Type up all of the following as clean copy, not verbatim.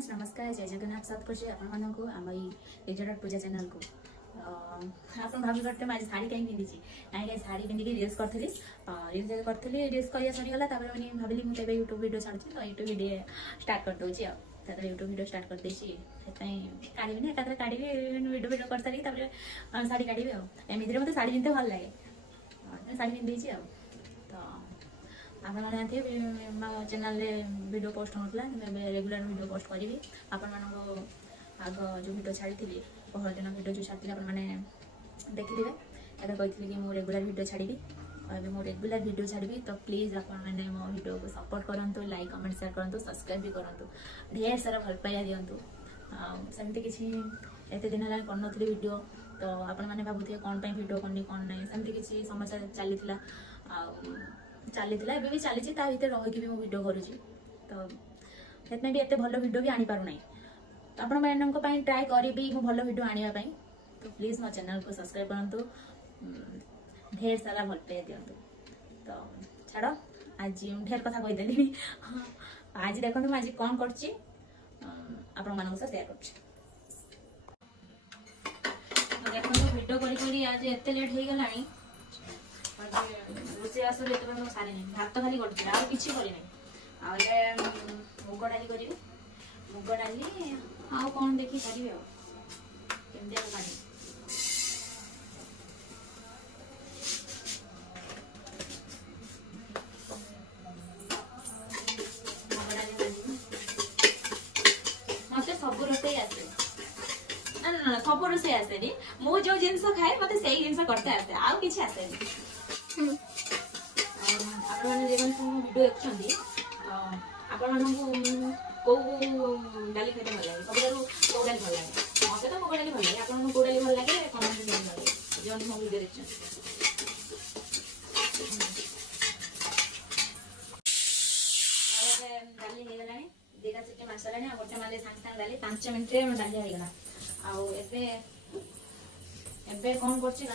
Friends नमस्कार जय जगन्नाथ स्वागत करछे आपन को आम एजेड पूजा चैनल को आपन भाभी करते आज साड़ी कहीं पिंधी कहीं साड़ी पिंधिक रिल्स करी रिल्स कर सरी गला भाभी मुझे यूट्यूब वीडियो छाड़ी तो यूट्यूब वीडियो स्टार्ट कर दूसरी यूट्यूब वीडियो स्टार्ट कर देसी काढ़ी एकाथरे काढ़ी वीडियो वीडियो कर सारी साड़ी काढ़ी एमती मतलब साड़ी पिंधते भल लगे साड़ी पिंधे तो आपण मैंने चैनल वीडियो पोस्ट होता रेगुलर वीडियो पोस्ट करी आपण आग जो वीडियो छाड़ी पहर दिन वीडियो जो छाड़ी आपने देखिए एवं कही कि मुझे रेगुलर वीडियो छाड़ी मुझे रेगुलर वीडियो छाड़ी तो प्लीज आपने मो वीडियो को सपोर्ट करूँ लाइक कमेंट शेयर करूँ सब्सक्राइब भी करूँ ढेर सारा भल पाइबा दिंतु सेमती किसी एत दिन है कर वीडियो तो आपण मैंने भावुए कौन वीडियो करनी कौन ना सेमती किसी समस्या चली भी चली रही मो वीडियो करुँची तो भी एत भल वीडियो भी आनी पारु नहीं तो आपण मैंने ट्राए करी मो भल वीडियो आने तो प्लीज मो चैनल को सब्सक्राइब करूँ ढेर सारा भल पाइबा दिंतु तो छाड़ आज ढेर कथा कहीदेली आज देखो आज कौन कर शेयर कर वीडियो करी आज एत लेट हो गला रोसे आस सारे भात खाली कर किसी करना मुग डाली करी मुग डाली आउ कौन देखी करी केमती काढ़ी मत सब रोसे आसे ना सब रोसे आसे मु जो जिनस खाए मत से जिनस करते आसे आउ किसी आसे वीडियो देखते कौ डाली खाई भल लगे सब कौ डाली भल लगे मत तो मुग डाली भल लगे आपको कौ डाली भल लगे कमेंट जो मो वीडियो देखते डाली हो गला दीटा सीटी मार सारे गोटे मारे सांगे सांगे डाली 5 मिनट डाली होगला आबे कौन कर क्षीर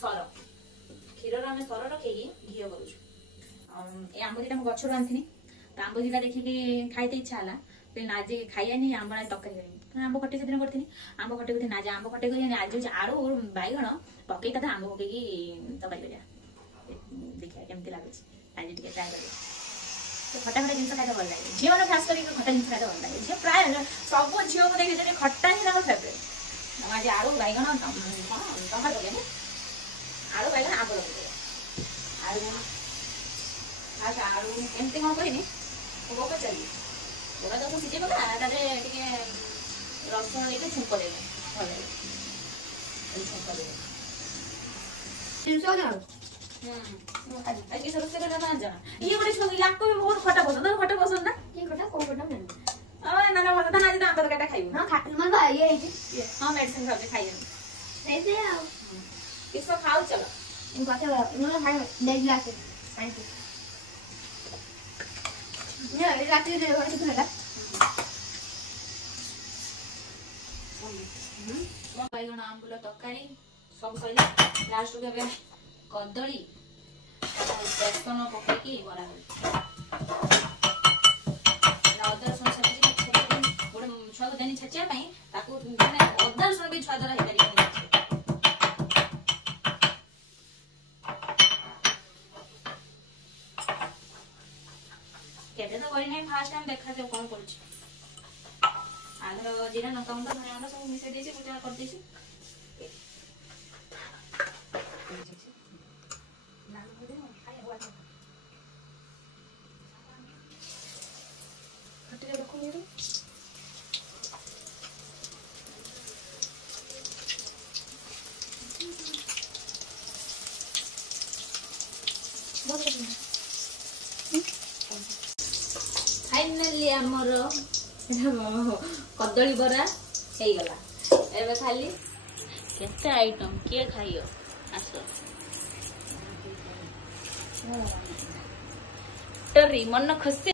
सर क्षीर आम सर रखे घी करुँ आंब दीटा गचर आनी तो आंब दीटा देखिए खाई इच्छा है लेकिन आज खाइए आंब तरकारी आंब खटे से दिन करी आंब खटे को आज आंब खटे कर आज आलू बैगण पकई कथा आंब पकई तरकारी करा देखिए केमती लगे आज टे ट्राए कर खटा खटा जिन खाई भल लगे झील मैंने खास कर खटा जिन खाई भल लगे झील प्राय सब झील को देखिए खटा ही फेवरेट आज आलू बैगण टमाटो लगे आलू बैगण आंब लगे आलू फास्ट आलू केमती कौन कहनी पचारि गोड़ा तो सीझे पका रसुण लेके छुंक देवे भल लगे छुंक देवे ये गोटे लाको भी बहुत खटा पसंद ना ये खटा को खटा ना ना मत ना आज दांत काटा खाइबो हां खाट मन ये हां मेडिसिन खाबे खाइए ऐसे आ इसको खाओ चलो इनको अच्छा इनको खाए डेज लाके थैंक यू ये रात रे घर से खाला बैगण आंबुल तरकारी सब सही लास्ट के कदली बेसन पकई बरा अदा रसुण गोटे छुआ को देनी छाचिया अदा रसुण भी छुआ द्वारा केते तो करी फास्ट टाइम देखा कौन कर आधर जीरा लंका गुंड धनिया गुंड सब मिसे देछि पूजा कर देछि फाइनली आमर कदली बरा हो गला एबे खाली केते आइटम के खाइयो आसो टरी मन खुशी।